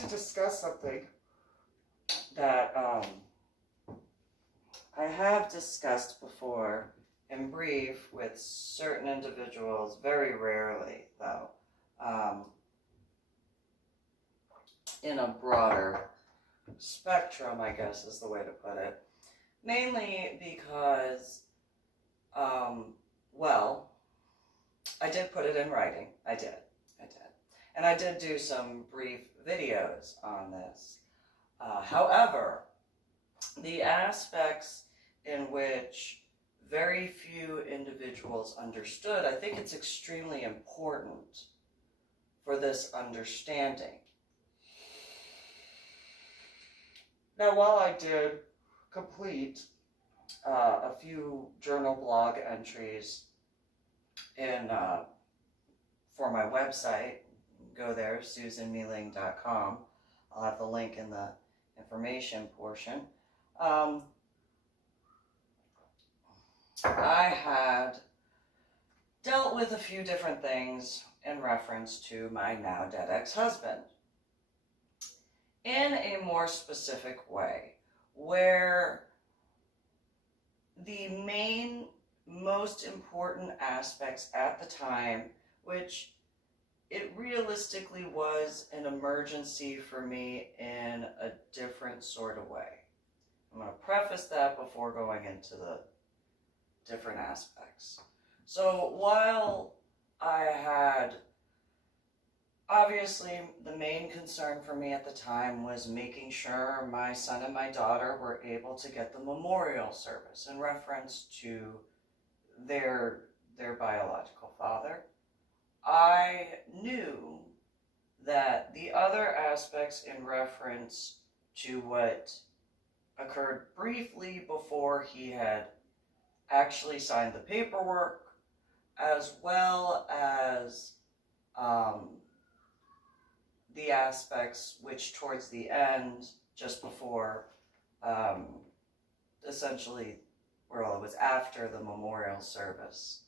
to discuss something that I have discussed before in brief with certain individuals, very rarely though, in a broader spectrum, I guess is the way to put it. Mainly because, well, I did put it in writing. I did. And I did do some brief videos on this. However, the aspects in which very few individuals understood, I think it's extremely important for this understanding. Now, while I did complete a few journal blog entries for my website, go there, SusanMeeLing.com. I'll have the link in the information portion. I had dealt with a few different things in reference to my now dead ex-husband in a more specific way, where the main, most important aspects at the time, which it realistically was an emergency for me in a different sort of way. I'm going to preface that before going into the different aspects. So while I had, obviously the main concern for me at the time was making sure my son and my daughter were able to get the memorial service in reference to their biological father, I knew that the other aspects in reference to what occurred briefly before he had actually signed the paperwork, as well as the aspects which towards the end, just before, essentially, well, it was after the memorial service,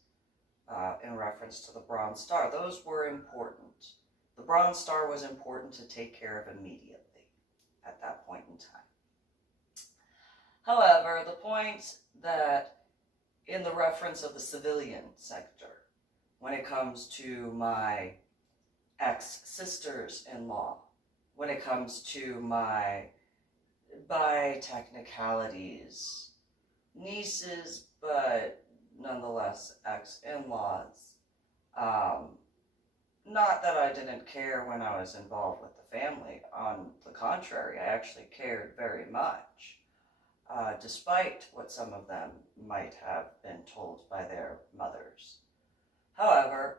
in reference to the Bronze Star. Those were important. The Bronze Star was important to take care of immediately at that point in time. However, the point that in the reference of the civilian sector, when it comes to my ex-sisters-in-law, when it comes to my, by technicalities, nieces, but nonetheless ex-in-laws. Not that I didn't care when I was involved with the family. On the contrary, I actually cared very much, despite what some of them might have been told by their mothers. However,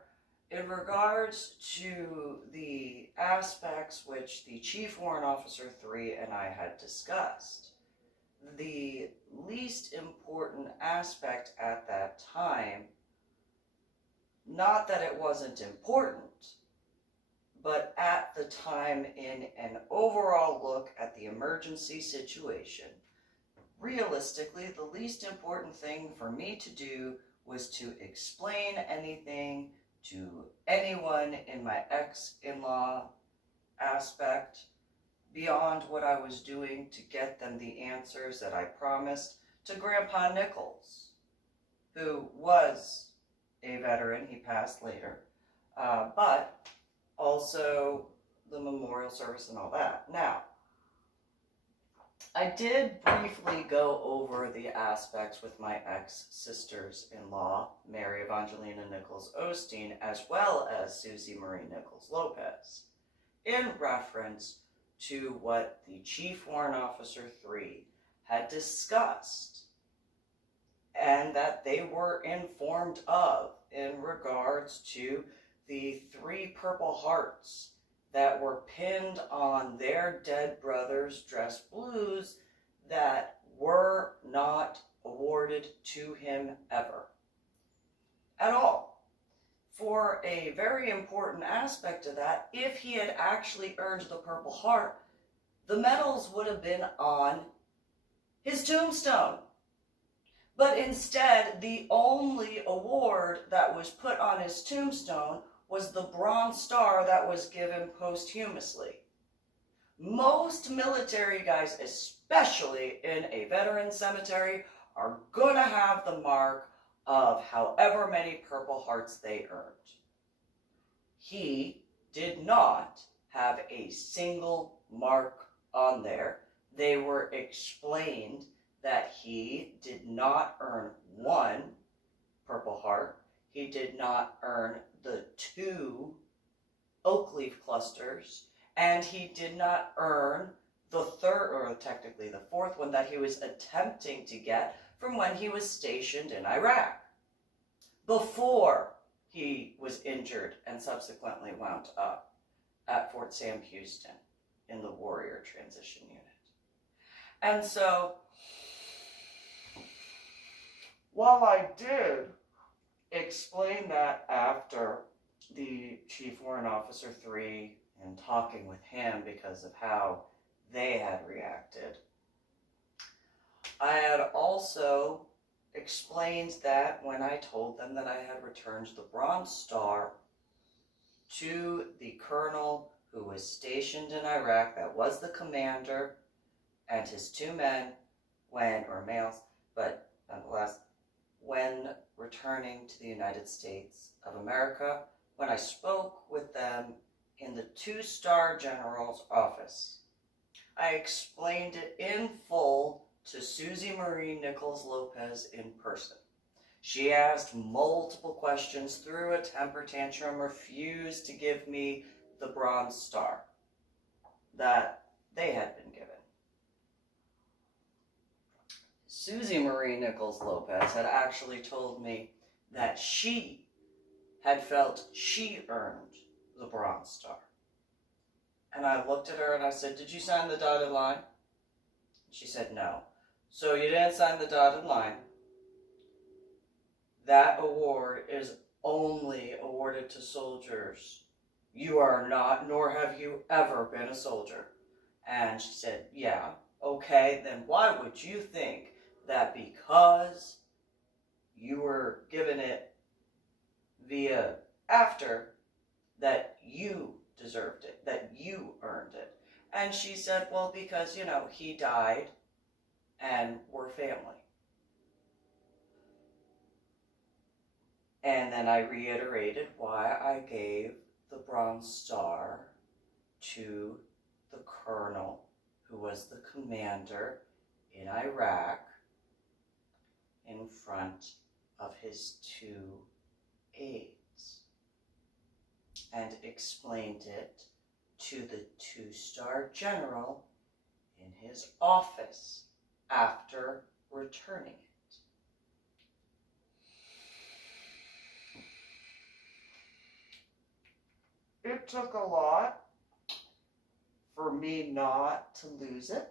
in regards to the aspects which the Chief Warrant Officer 3 and I had discussed, the least important aspect at that time, not that it wasn't important, but at the time in an overall look at the emergency situation, realistically, the least important thing for me to do was to explain anything to anyone in my ex-in-law aspect beyond what I was doing to get them the answers that I promised to Grandpa Nichols, who was a veteran. He passed later, but also the memorial service and all that. Now, I did briefly go over the aspects with my ex-sisters-in-law, Mary Evangelina Nichols Osteen, as well as Susie Marie Nichols Lopez, in reference to what the Chief Warrant Officer 3 had discussed and that they were informed of in regards to the 3 Purple Hearts that were pinned on their dead brother's dress blues that were not awarded to him ever. At all. For a very important aspect of that, if he had actually earned the Purple Heart, the medals would have been on his tombstone. But instead, the only award that was put on his tombstone was the Bronze Star that was given posthumously. Most military guys, especially in a veteran cemetery, are going to have the mark of however many Purple Hearts they earned. He did not have a single mark on there. They were explained that he did not earn 1 Purple Heart. He did not earn the 2 oak leaf clusters, and he did not earn the 3rd, or technically the 4th one that he was attempting to get from when he was stationed in Iraq, before he was injured and subsequently wound up at Fort Sam Houston in the Warrior Transition Unit. And so, while I did explain that after the Chief Warrant Officer 3 and talking with him because of how they had reacted, I had also explained that when I told them that I had returned the Bronze Star to the colonel who was stationed in Iraq, that was the commander, and his 2 men, or males, but nonetheless, when returning to the United States of America, when I spoke with them in the 2-star general's office, I explained it in full to Susie Marie Nichols Lopez in person. She asked multiple questions, threw a temper tantrum, refused to give me the Bronze Star that they had been given. Susie Marie Nichols Lopez had actually told me that she had felt she earned the Bronze Star. And I looked at her and I said, "Did you sign the dotted line?" She said, "No." "So you didn't sign the dotted line. That award is only awarded to soldiers. You are not, nor have you ever been a soldier." And she said, "Yeah, okay, then why would you think that because you were given it via after, that you deserved it, that you earned it?" And she said, "Well, because, he died and we're family." And then I reiterated why I gave the Bronze Star to the colonel who was the commander in Iraq in front of his 2 aides, and explained it to the 2-star general in his office after returning it. It took a lot for me not to lose it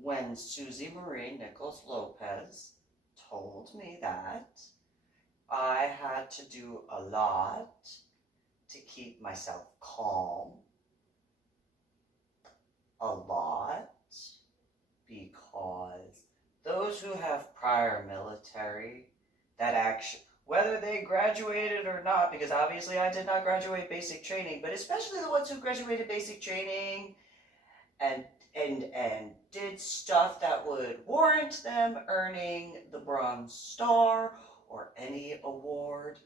when Susie Marie Nichols Lopez told me that I had to do a lot to keep myself calm. A lot, because those who have prior military, that action, whether they graduated or not, because obviously I did not graduate basic training, but especially the ones who graduated basic training and did stuff that would warrant them earning the Bronze Star or any award,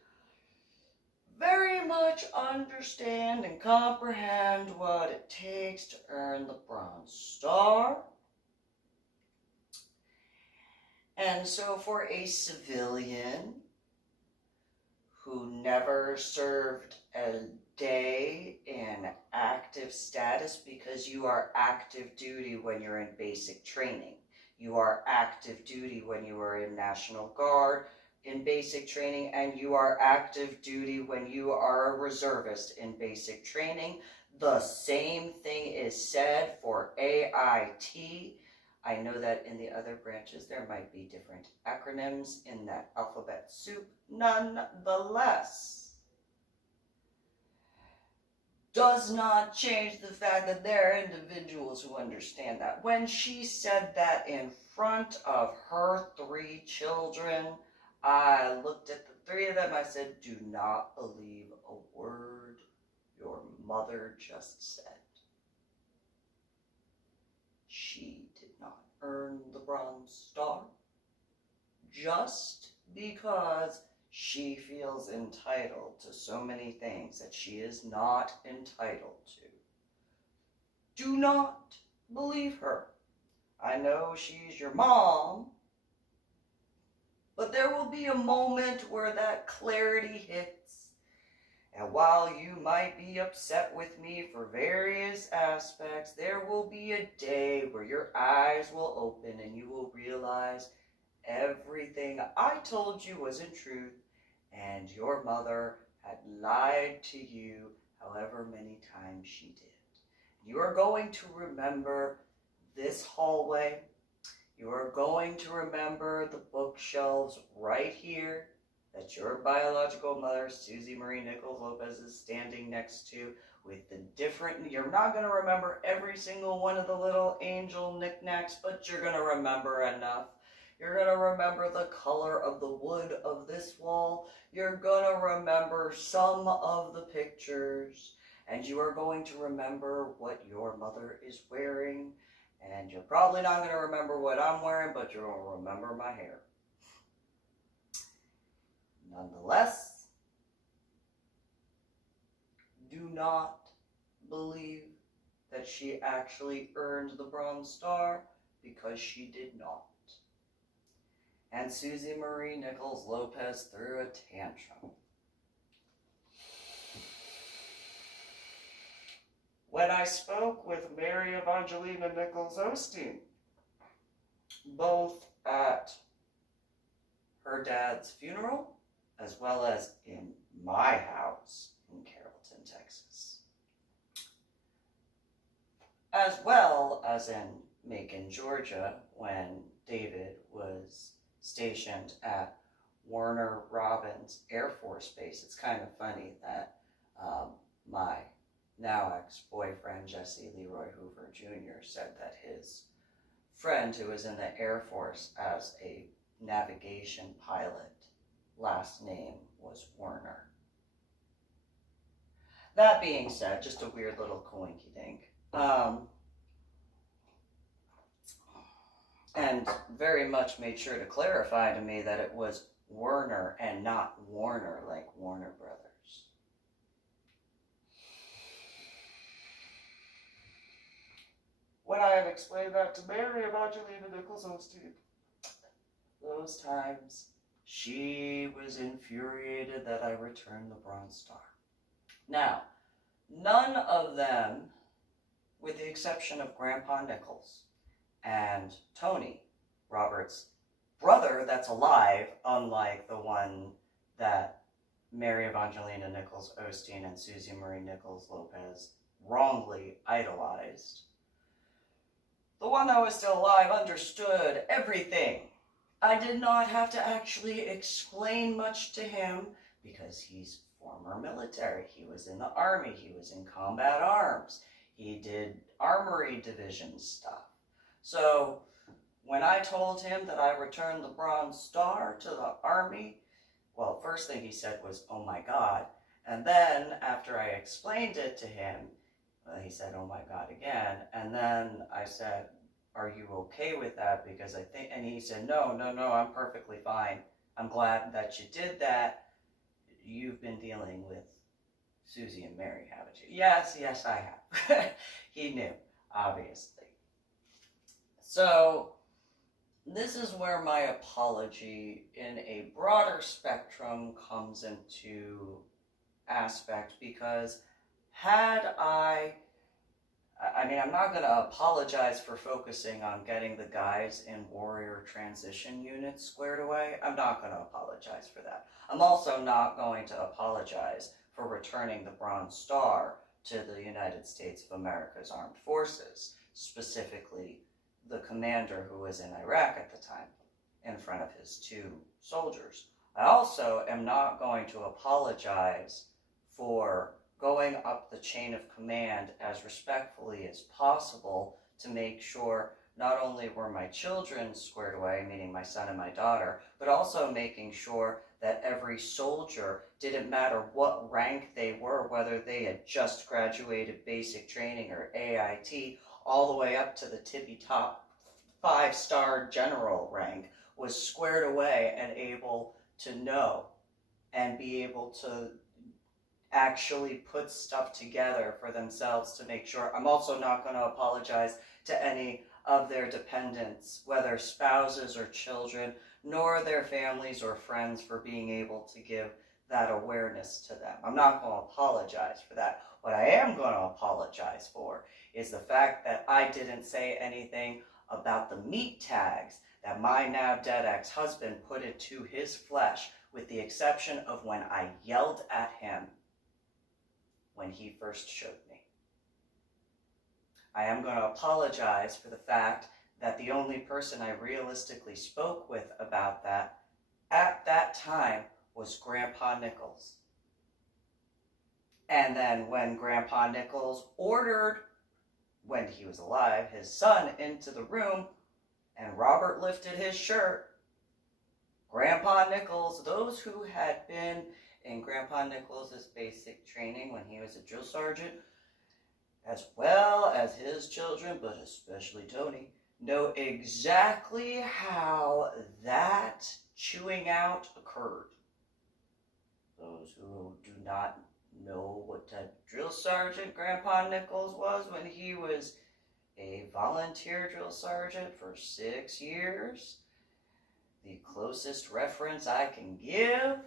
very much understand and comprehend what it takes to earn the Bronze Star. And so for a civilian who never served a day in active status, because you are active duty when you're in basic training, you are active duty when you are in National Guard in basic training, and you are active duty when you are a reservist in basic training. The same thing is said for AIT. I know that in the other branches there might be different acronyms in that alphabet soup. Nonetheless, does not change the fact that there are individuals who understand that. When she said that in front of her 3 children, I looked at the 3 of them. I said, "Do not believe a word your mother just said." she did not earn the Bronze Star just because she feels entitled to so many things that she is not entitled to. Do not believe her. I know she's your mom, but there will be a moment where that clarity hits. And while you might be upset with me for various aspects, there will be a day where your eyes will open and you will realize everything I told you wasn't truth, and your mother had lied to you however many times she did. You are going to remember this hallway. You are going to remember the bookshelves right here that your biological mother, Susie Marie Nichols Lopez, is standing next to with the different, you're not going to remember every single one of the little angel knickknacks, but you're going to remember enough. You're going to remember the color of the wood of this wall. You're going to remember some of the pictures. And you are going to remember what your mother is wearing. And you're probably not going to remember what I'm wearing, but you're going to remember my hair. Nonetheless, do not believe that she actually earned the Bronze Star, because she did not. And Susie Marie Nichols Lopez threw a tantrum. When I spoke with Mary Evangelina Nichols Osteen, both at her dad's funeral as well as in my house in Carrollton, Texas, as well as in Macon, Georgia, when David was stationed at Warner Robins Air Force Base. It's kind of funny that my now ex-boyfriend, Jesse Leroy Hoover Jr., said that his friend who was in the Air Force as a navigation pilot, last name was Werner. That being said, just a weird little coinky-dink. And very much made sure to clarify to me that it was Werner and not Warner, like Warner Brothers. When I had explained that to Mary Evangelina Nichols Osteen, those times she was infuriated that I returned the Bronze Star. Now, none of them, with the exception of Grandpa Nichols and Tony, Robert's brother that's alive, unlike the one that Mary Evangelina Nichols Osteen and Susie Marie Nichols Lopez wrongly idolized. The one that was still alive understood everything. I did not have to actually explain much to him because he's former military. He was in the Army. He was in combat arms. He did armory division stuff. So when I told him that I returned the Bronze Star to the Army, well, first thing he said was, "Oh my God." And then after I explained it to him, he said, "Oh my God," again. And then I said, "Are you okay with that? Because I think," and he said, no, I'm perfectly fine. I'm glad that you did that. You've been dealing with Susie and Mary, haven't you? Yes, I have. He knew, obviously. So this is where my apology in a broader spectrum comes into aspect, because had I'm not going to apologize for focusing on getting the guys in warrior transition units squared away. I'm not going to apologize for that. I'm also not going to apologize for returning the Bronze Star to the United States of America's Armed Forces, specifically the commander who was in Iraq at the time, in front of his two soldiers. I also am not going to apologize for going up the chain of command as respectfully as possible to make sure not only were my children squared away, meaning my son and my daughter, but also making sure that every soldier, didn't matter what rank they were, whether they had just graduated basic training or AIT, all the way up to the tippy top 5-star general rank, was squared away and able to know and be able to actually put stuff together for themselves to make sure. I'm also not going to apologize to any of their dependents, whether spouses or children, nor their families or friends, for being able to give that awareness to them. I'm not going to apologize for that. What I am going to apologize for is the fact that I didn't say anything about the meat tags that my now dead ex-husband put into his flesh, with the exception of when I yelled at him when he first showed me. I am going to apologize for the fact that the only person I realistically spoke with about that at that time was Grandpa Nichols. And then when Grandpa Nichols ordered, when he was alive, his son into the room, and Robert lifted his shirt, Grandpa Nichols, those who had been in Grandpa Nichols' basic training when he was a drill sergeant, as well as his children, but especially Tony, know exactly how that chewing out occurred. Those who do not know what type of drill sergeant Grandpa Nichols was when he was a volunteer drill sergeant for 6 years, the closest reference I can give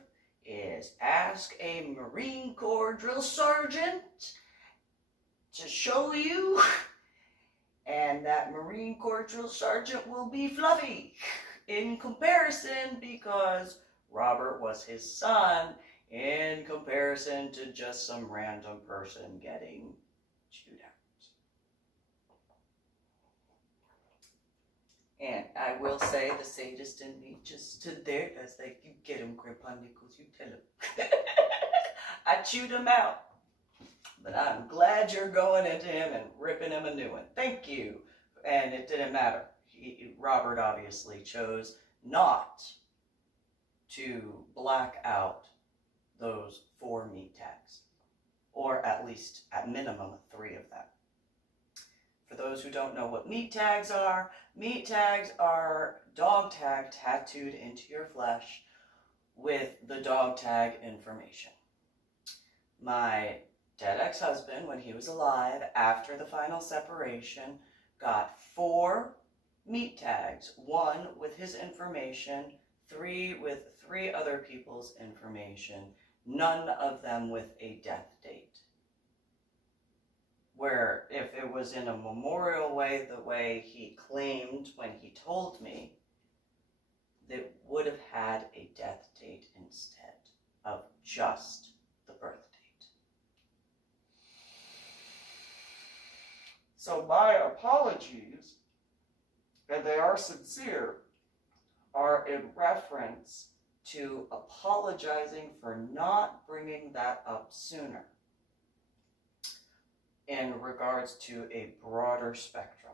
is ask a Marine Corps drill sergeant to show you, and that Marine Corps drill sergeant will be fluffy in comparison, because Robert was his son, in comparison to just some random person getting chewed out. And I will say, the sadist in me just stood there. I was like, you get him, Grandpa Nichols, you tell him. I chewed him out. But I'm glad you're going into him and ripping him a new one. Thank you. And it didn't matter. Robert obviously chose not to black out those 4 meat tags, or at least, at minimum, 3 of them. For those who don't know what meat tags are dog tag tattooed into your flesh with the dog tag information. My dead ex-husband, when he was alive, after the final separation, got 4 meat tags, 1 with his information, 3 with 3 other people's information, none of them with a death date. Where if it was in a memorial way, the way he claimed when he told me, that would have had a death date instead of just the birth date. So my apologies, and they are sincere, are in reference to apologizing for not bringing that up sooner, in regards to a broader spectrum,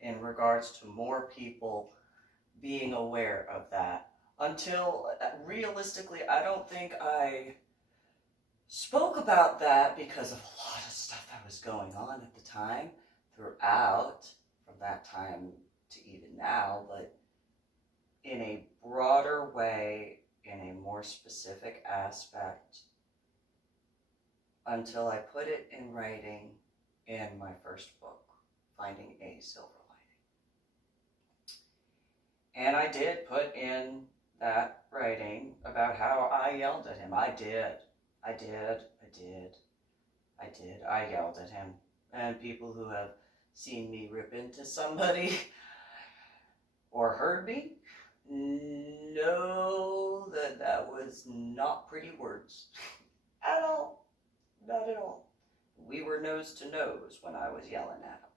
in regards to more people being aware of that. Until, realistically, I don't think I spoke about that because of a lot of stuff that was going on at the time, throughout, from that time to even now, but in a broader way, in a more specific aspect, until I put it in writing in my first book, Finding a Silver Lining. And I did put in that writing about how I yelled at him. I yelled at him. And people who have seen me rip into somebody or heard me know that that was not pretty words at all. Not at all. We were nose to nose when I was yelling at him.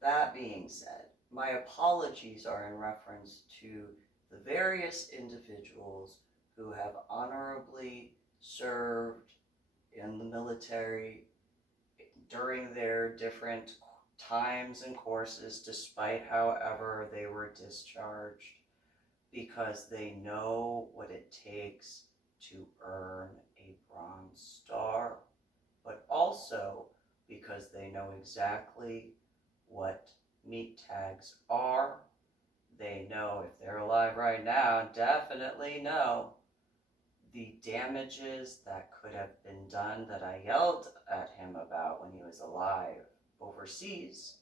That being said, my apologies are in reference to the various individuals who have honorably served in the military during their different times and courses, despite however they were discharged, because they know what it takes to earn a Bronze Star, but also because they know exactly what meat tags are. They know if they're alive right now, definitely know the damages that could have been done that I yelled at him about when he was alive overseas,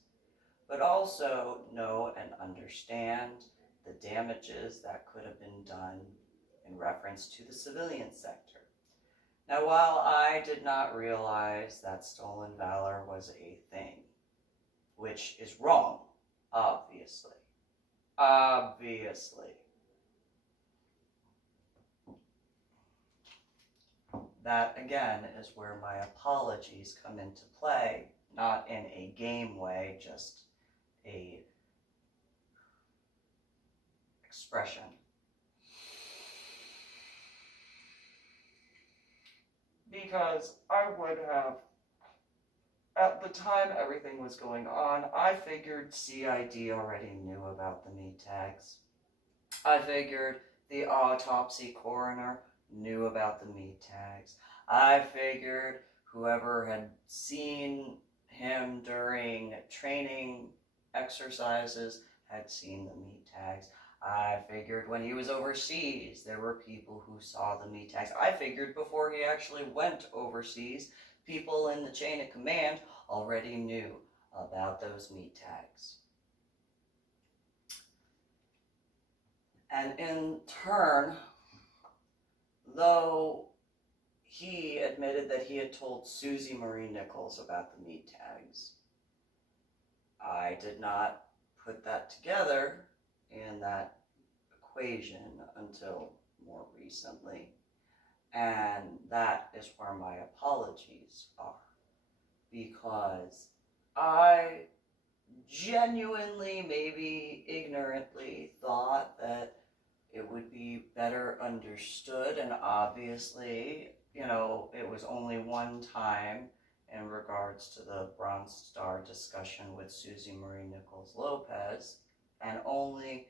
but also know and understand the damages that could have been done in reference to the civilian sector. Now, while I did not realize that stolen valor was a thing, which is wrong, obviously, that again is where my apologies come into play, not in a game way, just a expression. Because I would have, at the time everything was going on, I figured CID already knew about the meat tags. I figured the autopsy coroner knew about the meat tags. I figured whoever had seen him during training exercises had seen the meat tags. I figured when he was overseas, there were people who saw the meat tags. I figured before he actually went overseas, people in the chain of command already knew about those meat tags. And in turn, though he admitted that he had told Susie Marie Nichols about the meat tags, I did not put that together in that equation until more recently. And that is where my apologies are. Because I genuinely, maybe ignorantly, thought that it would be better understood, and obviously, you know, it was only one time in regards to the Bronze Star discussion with Susie Marie Nichols Lopez, and only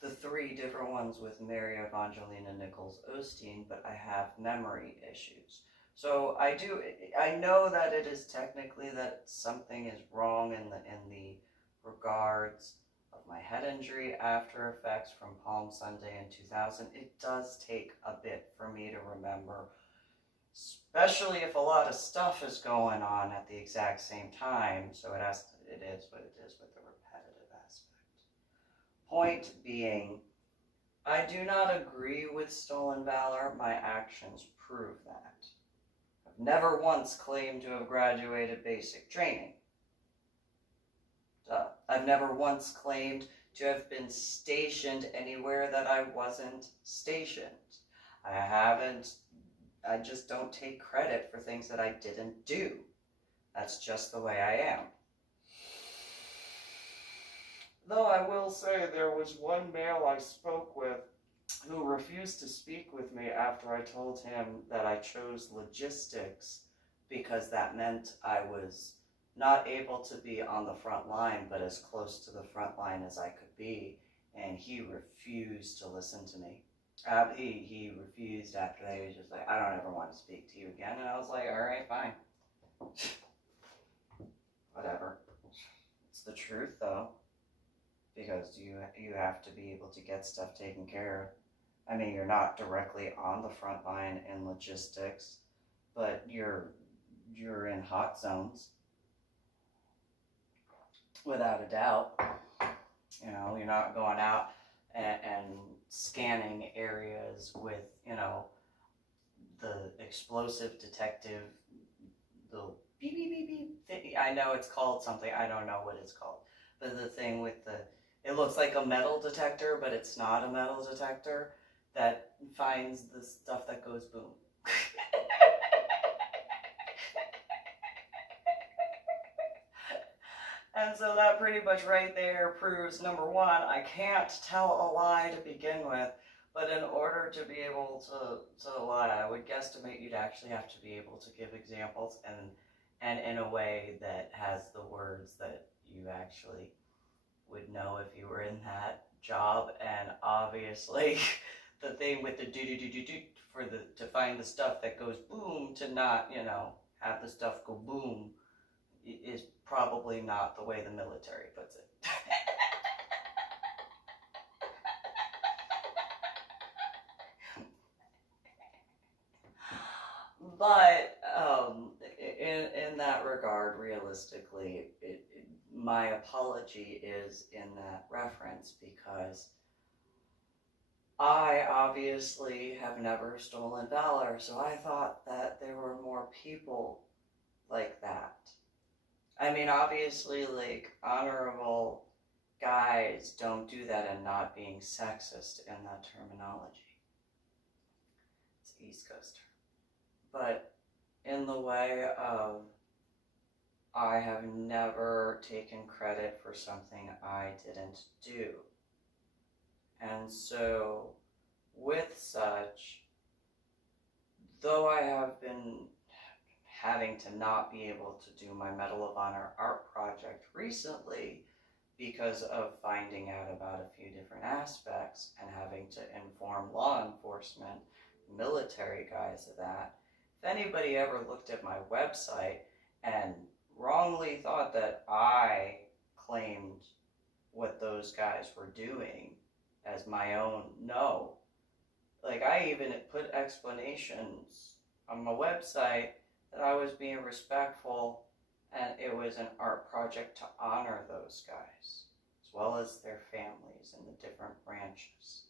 the 3 different ones with Mary Evangelina Nichols Osteen, but I have memory issues. So I know that it is technically that something is wrong in the regards of my head injury after effects from Palm Sunday in 2000. It does take a bit for me to remember, especially if a lot of stuff is going on at the exact same time. So it is what it is with the repetitive aspect. Point being, I do not agree with stolen valor. My actions prove that. I've never once claimed to have graduated basic training. I've never once claimed to have been stationed anywhere that I wasn't stationed. I just don't take credit for things that I didn't do. That's just the way I am. Though I will say there was one male I spoke with who refused to speak with me after I told him that I chose logistics because that meant I was not able to be on the front line, but as close to the front line as I could be, and he refused to listen to me. He refused after that. He was just like, I don't ever want to speak to you again. And I was like, all right, fine. Whatever. It's the truth, though, because you have to be able to get stuff taken care of. I mean, you're not directly on the front line in logistics, but you're in hot zones, without a doubt. You know, you're not going out and scanning areas with, you know, the explosive detective, the beep, beep, beep, beep thing. I know it's called something, I don't know what it's called, but the thing with it looks like a metal detector, but it's not a metal detector, that finds the stuff that goes boom. And so that pretty much right there proves, number one, I can't tell a lie to begin with, but in order to be able to lie, I would guesstimate you'd actually have to be able to give examples and in a way that has the words that you actually would know if you were in that job. And obviously the thing with the do-do-do-do-do to find the stuff that goes boom, to not, you know, have the stuff go boom is probably not the way the military puts it. But in that regard, realistically, my apology is in that reference, because I obviously have never stolen valor, so I thought that there were more people like that. I mean, obviously, like, honorable guys don't do that, and not being sexist in that terminology. It's East Coast term. But in the way of, I have never taken credit for something I didn't do. And so, with such, though I have been having to not be able to do my Medal of Honor art project recently because of finding out about a few different aspects and having to inform law enforcement, military guys of that, if anybody ever looked at my website and wrongly thought that I claimed what those guys were doing as my own, no. Like, I even put explanations on my website that I was being respectful, and it was an art project to honor those guys, as well as their families and the different branches.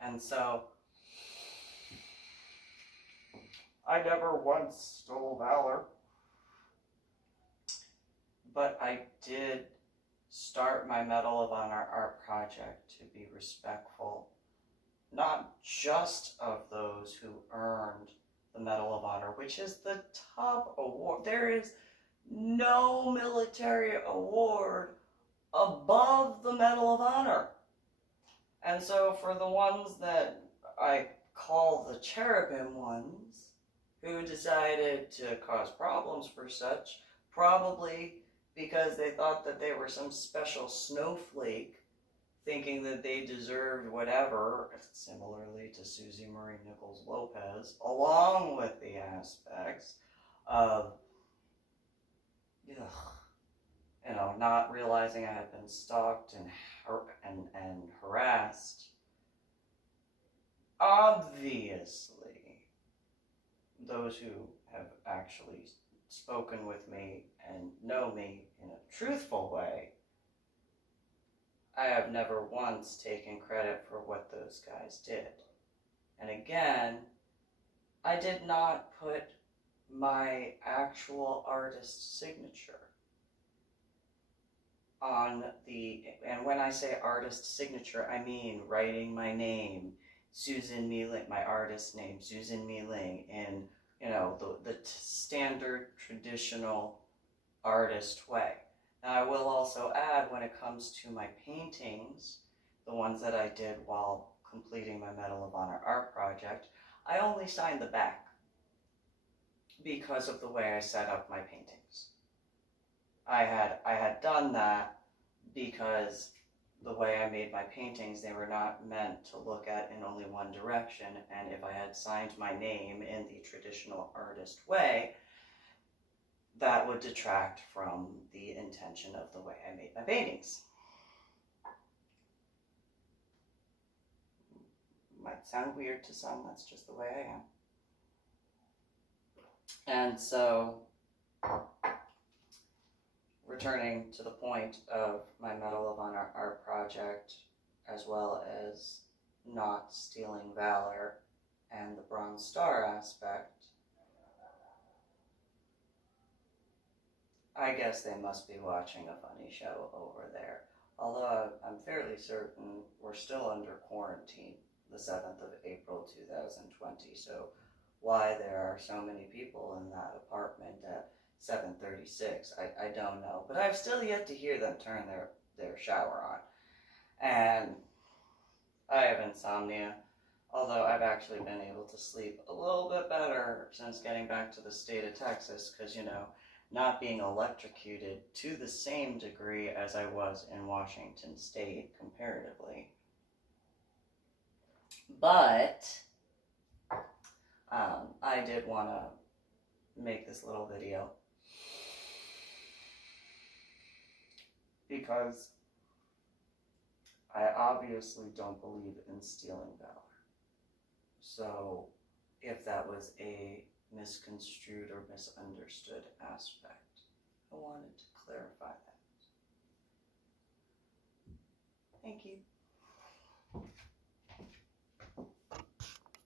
And so, I never once stole valor, but I did start my Medal of Honor art project to be respectful, not just of those who earned the Medal of Honor, which is the top award. There is no military award above the Medal of Honor. And so for the ones that I call the cherubim ones, who decided to cause problems for such, probably because they thought that they were some special snowflake, thinking that they deserved whatever, similarly to Susie Marie Nichols Lopez, along with the aspects of, not realizing I had been stalked and harassed. Obviously, those who have actually spoken with me and know me in a truthful way, I have never once taken credit for what those guys did. And again, I did not put my actual artist's signature on and when I say artist signature, I mean writing my name, Susan MeeLing, my artist's name, Susan MeeLing, in, the standard traditional artist way. Now, I will also add, when it comes to my paintings, the ones that I did while completing my Medal of Honor art project, I only signed the back because of the way I set up my paintings. I had done that because the way I made my paintings, they were not meant to look at in only one direction, and if I had signed my name in the traditional artist way, that would detract from the intention of the way I made my paintings. Might sound weird to some, that's just the way I am. And so, returning to the point of my Medal of Honor art project, as well as not stealing valor and the Bronze Star aspect, I guess they must be watching a funny show over there. Although I'm fairly certain we're still under quarantine, the 7th of April 2020, so why there are so many people in that apartment at 7:36, I don't know. But I've still yet to hear them turn their shower on. And I have insomnia, although I've actually been able to sleep a little bit better since getting back to the state of Texas, because, not being electrocuted to the same degree as I was in Washington State, comparatively. But I did want to make this little video because I obviously don't believe in stealing valor. So if that was a misconstrued or misunderstood aspect, I wanted to clarify that. Thank you.